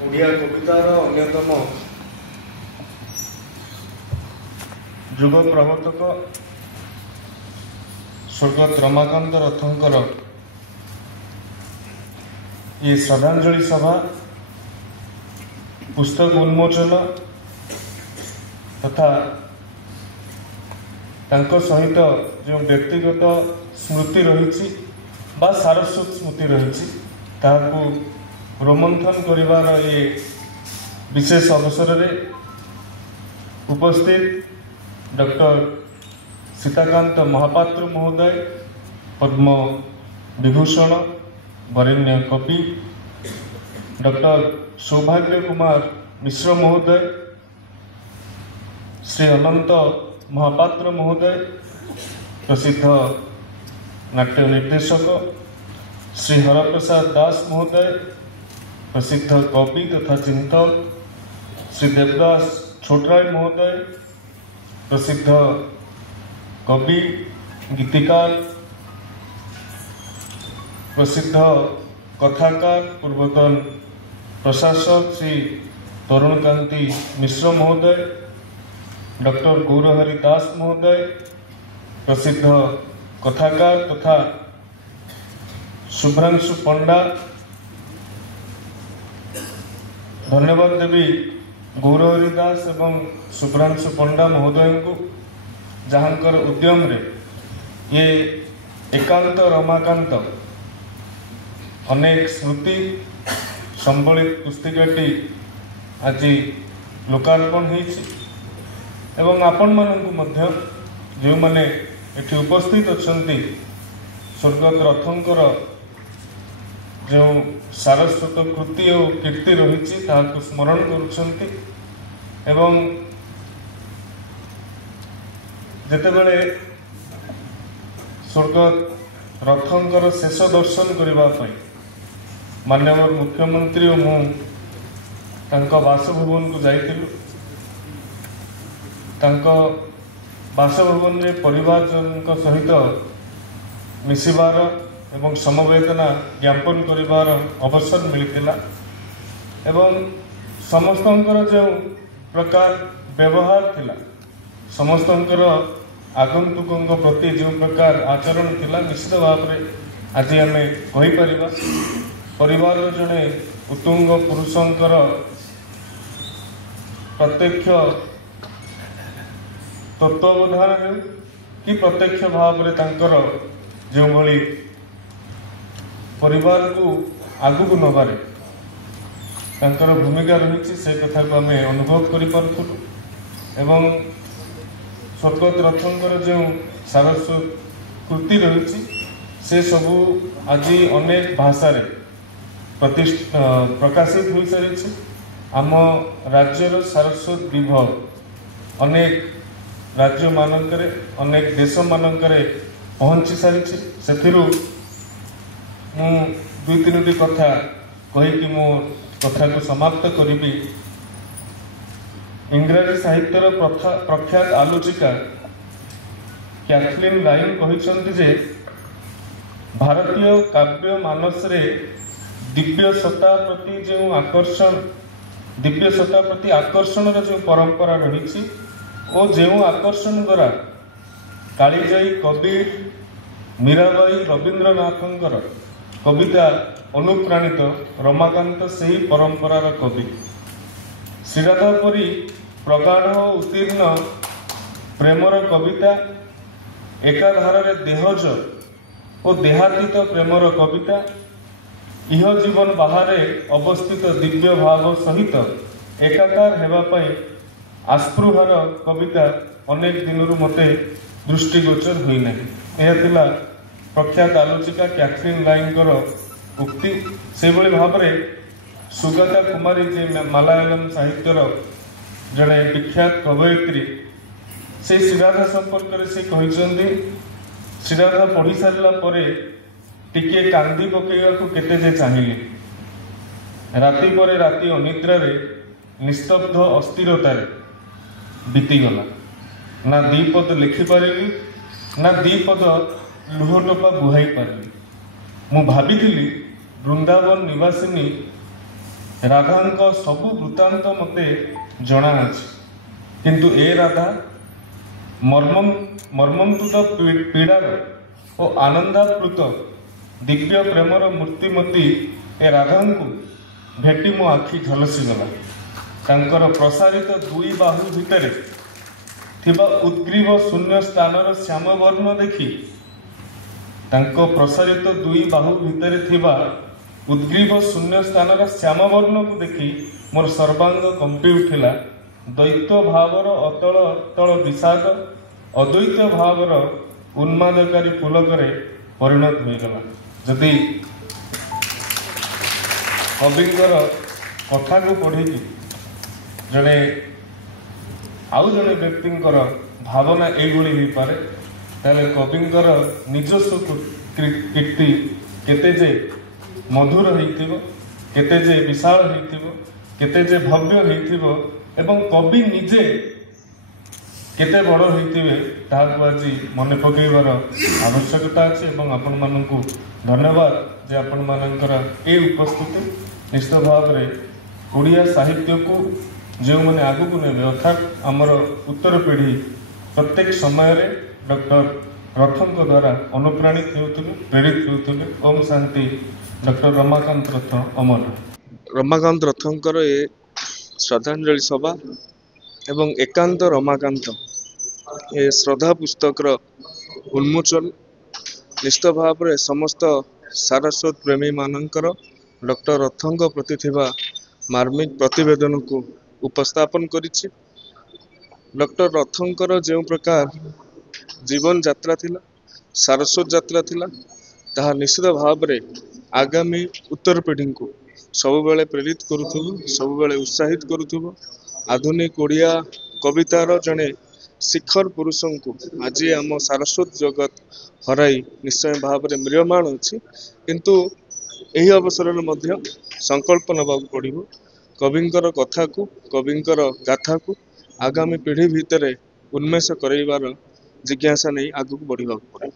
ओडिया कवितार अन्यतम जुग प्रवर्तक स्वर्गत रमाकांत रथंकर ये श्रद्धांजलि सभा पुस्तक उन्मोचन तथा तांको सहित जो व्यक्तिगत स्मृति रही सारस्वत स्मृति रही रोमंथन करिवार ये विशेष अवसर रे उपस्थित डॉक्टर सीताकांत महापात्र महोदय पद्म विभूषण वरेण्य कवि डॉक्टर सौभाग्य कुमार मिश्र महोदय श्री अनंत महापात्र महोदय प्रसिद्ध नाट्य निर्देशक श्री हरप्रसाद दास महोदय प्रसिद्ध कवि तथा चिंतक श्री देवदास छोटराय महोदय प्रसिद्ध कवि गीतिकार प्रसिद्ध कथाकार पूर्वतन प्रशासक श्री तरुणकांति मिश्र महोदय डॉक्टर गौरहरि दास महोदय प्रसिद्ध कथाकार तथा शुभ्रांशु पंडा धन्यवाद देवी गौरहरि दास एवं शुभ्रांशु पंडा महोदय को जहाँकर उद्यम रे ये एकांत रमाकांत अनेक स्मृति संबलित पुस्तिकाटी आज लोकार्पण होइछि एवं आपण मानकु मध्य जो माने एठी उपस्थित अछंती स्वर्गत रथंकर जो सारस्वत कृति और कीर्ति रही स्मरण करुछंती एवं जेतेबेले स्वर्गत रथंकर शेष दर्शन करबा पई माननीय मुख्यमंत्री और मु तांको बासभवन को जाइतिलु तांको बासभवन रे परिवार जन सहित मिसिबार एवं समवेदना ज्ञापन करिवार अवसर मिलता एवं समस्तंकर जो प्रकार व्यवहार थिला समस्तंकर आगंतुकों प्रति जो प्रकार आचरण थिला निश्चित भाव में आज आम कहीपर परिवार जड़े उत्तुंग पुरुषंकर प्रत्यक्ष तत्वावधान कि प्रत्यक्ष भाव में तांकर जो भली परिवार को आगू नबारे तांकर भूमिका रही से कथा को आम अनुभव करूँ एवं स्वर्गत रथंकर जो सारस्वत कृति रही से सबू आज अनेक भाषा प्रकाशित हो सारी आम राज्यर सारस्वत विभाग अनेक राज्य मानकरे अनेक देश मानकरे पहुंची सारी से दुई तीन कथा कहीकि मो कथा को समाप्त करी इंग्राजी साहित्यर प्रख्यात आलोचिका कैथलीन लाइन कहते जे भारतीय काव्य मानस रे दिव्य सत्ता प्रति जो आकर्षण दिव्य सत्ता प्रति आकर्षण जो परंपरा रही और जो आकर्षण द्वारा कालीजाई कबीर मीराबाई रवींद्रनाथंकर कविता अनुप्राणित रमाकांत से ही परंपरार कवि श्रीराधा परी प्रगाढ़ उत्तीर्ण प्रेमर कविता एकाधार देहज और देहातीत प्रेमर कविता इह जीवन बाहर अवस्थित दिव्य भाव सहित एकाकार हेबापई आस्पृहार कविता अनेक दिन मते दृष्टिगोचर होना यह प्रख्यात आलोचिका कैथलीन लाइनकर उक्ति से भाव में सुगता कुमारी जे मलयालम साहित्यर जड़े विख्यात कवयित्री से श्रीराधा संपर्क से कहते श्रीराधा पढ़ी सारा टिके कांदी पकेगा केते चाहिए राति पर राति अनिद्रा निस्तब्ध अस्थिरतार बीतीगला ना दीपद लिखिपारि ना दीपद लुहटोपा बुहाई पारि मु भाभी वृंदावन निवासिनी ରାଧାଙ୍କ ସବୁ ବୃତ୍ତାନ୍ତ ମୋତେ ଜଣା ଅଛି, କିନ୍ତୁ ଏ ରାଧା ମର୍ମନ୍ତୁଦ ପୀଡ଼ାର ଓ ଆନନ୍ଦାପ୍ଲୁତ ଦିବ୍ୟ ପ୍ରେମର ମୂର୍ତ୍ତିମତୀ ଏ ରାଧାଙ୍କୁ ଭେଟି ମୋ ଆଖି ଝଲସିଗଲା। ତାଙ୍କର ପ୍ରସାରିତ ଦୁଇ ବାହୁ ଭିତରେ ଥିବା ଉଦ୍ଗ୍ରୀବ ଶୂନ୍ୟ ସ୍ଥାନର ଶ୍ୟାମବର୍ଣ୍ଣ ଦେଖି ତାଙ୍କ ପ୍ରସାରିତ ଦୁଇ ବାହୁ ଭିତରେ ଥିବା ଉଦ୍ଗ୍ରୀବ ଶୂନ୍ୟ ସ୍ଥାନର ଶ୍ୟାମବର୍ଣ୍ଣକୁ ଦେଖି ମୋର ସର୍ବାଙ୍ଗ କମ୍ପି ଉଠିଲା। ଦ୍ୱୈତ ଭାବର ଅତଳ ଅତଳ ବିଷାଦ ଅଦ୍ୱୈତ ଭାବର ଉନ୍ମାଦକାରୀ ପୁଲକରେ ପରିଣତ ହୋଇଗଲା। ଯଦି କବିଙ୍କର କଥାକୁ ପଢ଼ିକି ଆଉ ଜଣେ ବ୍ୟକ୍ତିଙ୍କର ଭାବନା ଏଇଭଳି ହେଇପାରେ, ତାହେଲେ କବିଙ୍କର ନିଜସ୍ୱ କୀର୍ତ୍ତି କେତେ ଯେ ମଧୁର ହେଇଥିବ, କେତେ ଯେ ବିଶାଳ ହେଇଥିବ, କେତେ ଯେ ଭବ୍ୟ ହେଇଥିବ ଏବଂ କବି ନିଜେ କେତେ ବଡ଼ ହେଇଥିବେ ତାହାକୁ ଆଜି ମନେ ପକାଇବାର ଆବଶ୍ୟକତା ଅଛି। ଏବଂ ଆପଣମାନଙ୍କୁ ଧନ୍ୟବାଦ ଯେ ଆପଣମାନଙ୍କର ଏ ଉପସ୍ଥିତି ନିଶ୍ଚିତ ଭାବରେ ଓଡ଼ିଆ ସାହିତ୍ୟକୁ ଯେଉଁମାନେ ଆଗକୁ ନେବେ, ଅର୍ଥାତ୍ ଆମର ଉତ୍ତର ପିଢ଼ି ପ୍ରତ୍ୟେକ ସମୟରେ ଡକ୍ଟର ରଥଙ୍କ ଦ୍ୱାରା ଅନୁପ୍ରାଣିତ ହେଉଥିଲେ, ପ୍ରେରିତ ହେଉଥିଲେ। ଓମ୍ ଶାନ୍ତି। ଡକ୍ଟର ରମାକାନ୍ତ ରଥ, ଅମର। ରମାକାନ୍ତ ରଥଙ୍କର ଏ ଶ୍ରଦ୍ଧାଞ୍ଜଳି ସଭା ଏବଂ ଏକାନ୍ତ ରମାକାନ୍ତ ଏ ଶ୍ରଦ୍ଧା ପୁସ୍ତକର ଉନ୍ମୋଚନ ନିଶ୍ଚିତ ଭାବରେ ସମସ୍ତ ସାରସ୍ୱତ ପ୍ରେମୀମାନଙ୍କର ଡକ୍ଟର ରଥଙ୍କ ପ୍ରତି ଥିବା ମାର୍ମିକ ପ୍ରତିବେଦନକୁ ଉପସ୍ଥାପନ କରିଛି। ଡକ୍ଟର ରଥଙ୍କର ଯେଉଁ ପ୍ରକାର ଜୀବନ ଯାତ୍ରା ଥିଲା, ସାରସ୍ୱତ ଯାତ୍ରା ଥିଲା, ତାହା ନିଶ୍ଚିତ ଭାବରେ ଆଗାମୀ ଉତ୍ତର ପିଢ଼ିଙ୍କୁ ସବୁବେଳେ ପ୍ରେରିତ କରୁଥିବ, ସବୁବେଳେ ଉତ୍ସାହିତ କରୁଥିବ। ଆଧୁନିକ ଓଡ଼ିଆ କବିତାର ଜଣେ ଶିଖର ପୁରୁଷଙ୍କୁ ଆଜି ଆମ ସାରସ୍ୱତ ଜଗତ ହରାଇ ନିଶ୍ଚୟ ଭାବରେ ମ୍ରିୟମାଣ ଅଛି। କିନ୍ତୁ ଏହି ଅବସରରେ ମଧ୍ୟ ସଂକଳ୍ପ ନେବାକୁ ପଡ଼ିବ, କବିଙ୍କର କଥାକୁ, କବିଙ୍କର ଗାଥାକୁ ଆଗାମୀ ପିଢ଼ି ଭିତରେ ଉନ୍ମେଷ କରାଇବାର ଜିଜ୍ଞାସା ନେଇ ଆଗକୁ ବଢ଼ିବାକୁ ପଡ଼ିବ।